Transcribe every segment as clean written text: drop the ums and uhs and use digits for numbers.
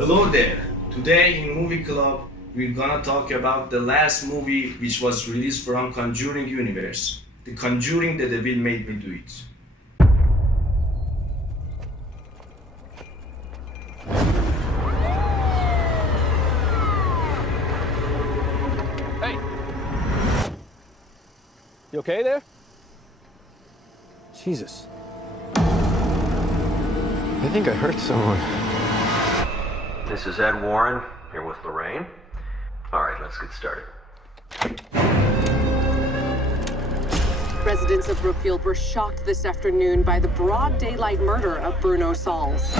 Hello there. Today in Movie Club, we're gonna talk about the last movie which was released from Conjuring universe. The Conjuring, the Devil Made Me Do It. Hey! You okay there? Jesus. I think I hurt someone. This is Ed Warren, here with Lorraine. All right, let's get started. Residents of Brookfield were shocked this afternoon by the broad daylight murder of Bruno Sauls.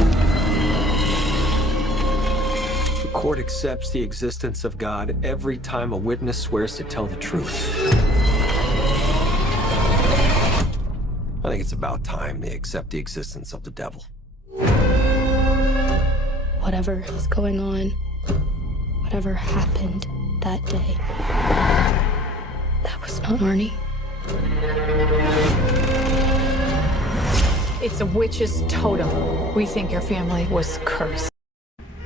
The court accepts the existence of God every time a witness swears to tell the truth. I think it's about time they accept the existence of the devil. Whatever is going on, whatever happened that day, that was not Arnie. It's a witch's totem. We think your family was cursed.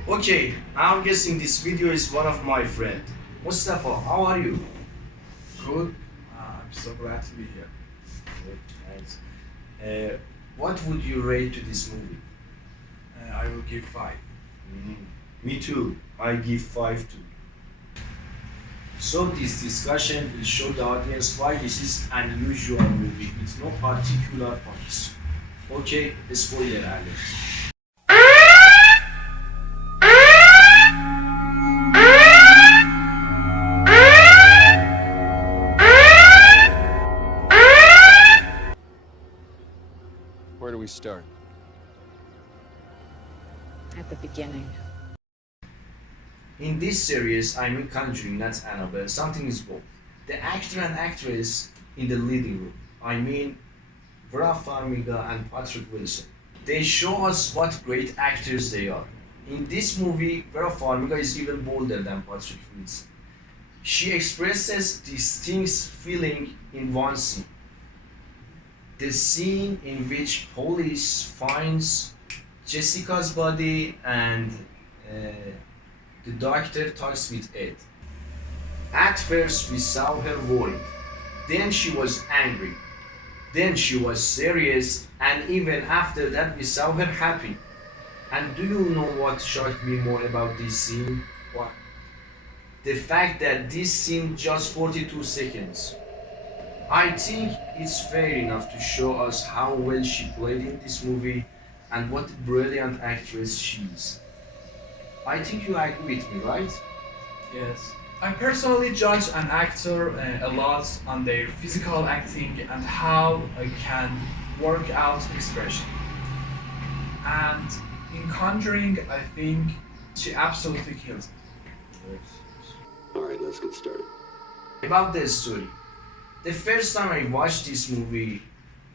Okay, I'm guessing this video is one of my friend. Mustafa, how are you? Good. I'm so glad to be here. Good, thanks. What would you rate to this movie? I will give 5. Me too. I give 5 too. So this discussion will show the audience why this is an unusual movie with no particular points. Okay, spoiler alert. Where do we start? At the beginning. In this series, I mean Conjuring, not Annabelle, something is both. The actor and actress in the leading role, I mean Vera Farmiga and Patrick Wilson. They show us what great actors they are. In this movie, Vera Farmiga is even bolder than Patrick Wilson. She expresses distinct feeling in one scene. The scene in which police finds Jessica's body and the doctor talks with Ed. At first we saw her worried, then she was angry, then she was serious, and even after that we saw her happy. And do you know what shocked me more about this scene? What? The fact that this scene just 42 seconds. I think it's fair enough to show us how well she played in this movie and what a brilliant actress she is. I think you agree with me, right? Yes. I personally judge an actor a lot on their physical acting and how I can work out expression. And in Conjuring, I think she absolutely kills it. All right, let's get started. About the story. The first time I watched this movie,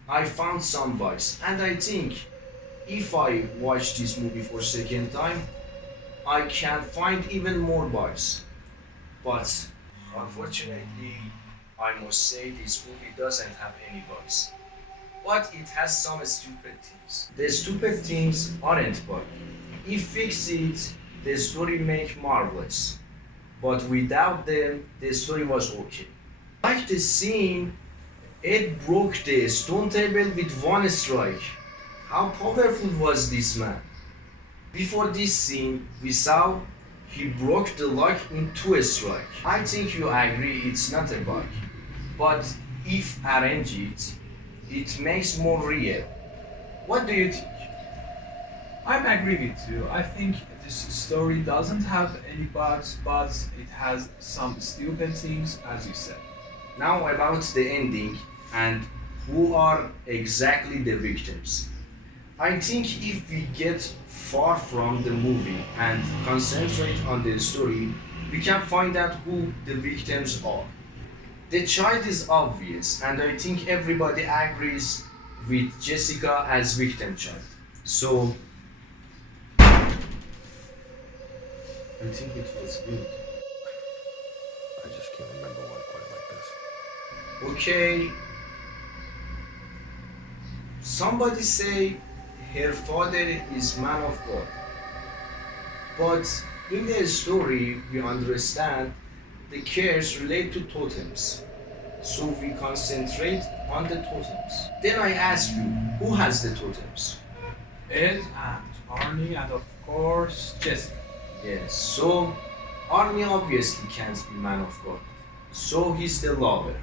I found some bugs, and I think if I watch this movie for second time, I can find even more bugs. But unfortunately, I must say this movie doesn't have any bugs. But it has some stupid things. The stupid things aren't bugs. If fix it, the story make marvelous. But without them, the story was okay. Like the scene, Ed broke the stone table with one strike. How powerful was this man? Before this scene, we saw he broke the lock in 2 strikes. I think you agree it's not a bug. But if arrange it, it makes more real. What do you think? I agree with you. I think this story doesn't have any bugs, but it has some stupid things, as you said. Now about the ending and who are exactly the victims. I think if we get far from the movie and concentrate on the story, we can find out who the victims are. The child is obvious, and I think everybody agrees with Jessica as victim child. So, I think it was good. I just can't remember one quite like this. Okay. Somebody say her father is man of God. But in the story, we understand the cares relate to totems. So we concentrate on the totems. Then I ask you, who has the totems? Ed and Arnie and of course Jesse. Yes, so Arnie obviously can't be man of God. So he's the lover.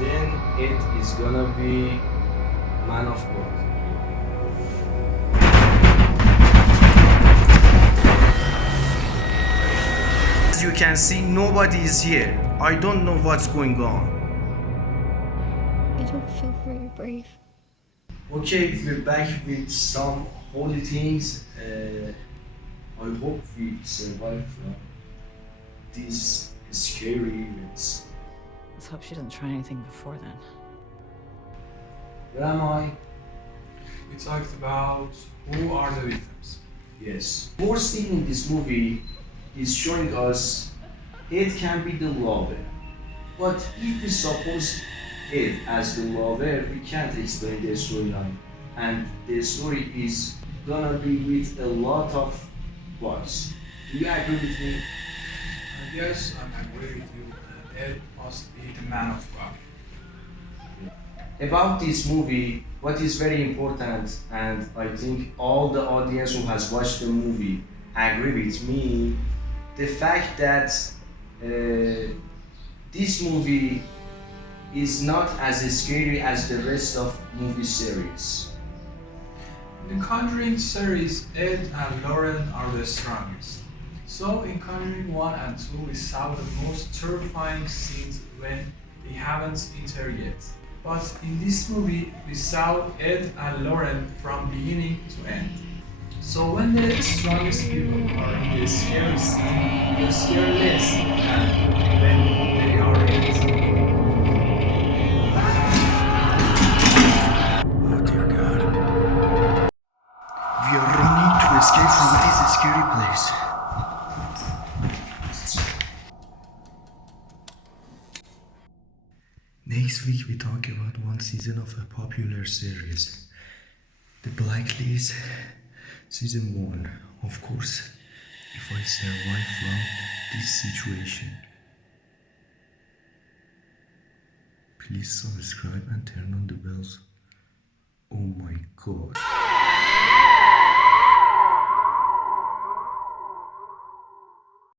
Then it is gonna be man of God. As you can see, nobody is here. I don't know what's going on. I don't feel very brave. Okay, we're back with some holy things. I hope we survive from these scary events. Let's hope she doesn't try anything before then. Where am I? We talked about who are the victims. Yes. First thing in this movie is showing us it can be the lover. But if we suppose it as the lover, we can't explain the storyline. And the story is gonna be with a lot of bugs. Do you agree with me? Yes, I agree with you. Ed must be the man of God. About this movie, what is very important, and I think all the audience who has watched the movie agree with me, the fact that this movie is not as scary as the rest of movie series. In the Conjuring series, Ed and Lauren are the strongest. So in Conjuring 1 and 2, we saw the most terrifying scenes when they haven't entered yet. But in this movie, we saw Ed and Lauren from beginning to end. So when the strongest people are in the scary scene, they scare less than when they are in it. Oh dear God. We are running to escape from this scary place. Next week we talk about one season of a popular series, The Blacklist, season 1. Of course, if I survive from this situation. Please subscribe and turn on the bells. Oh my God.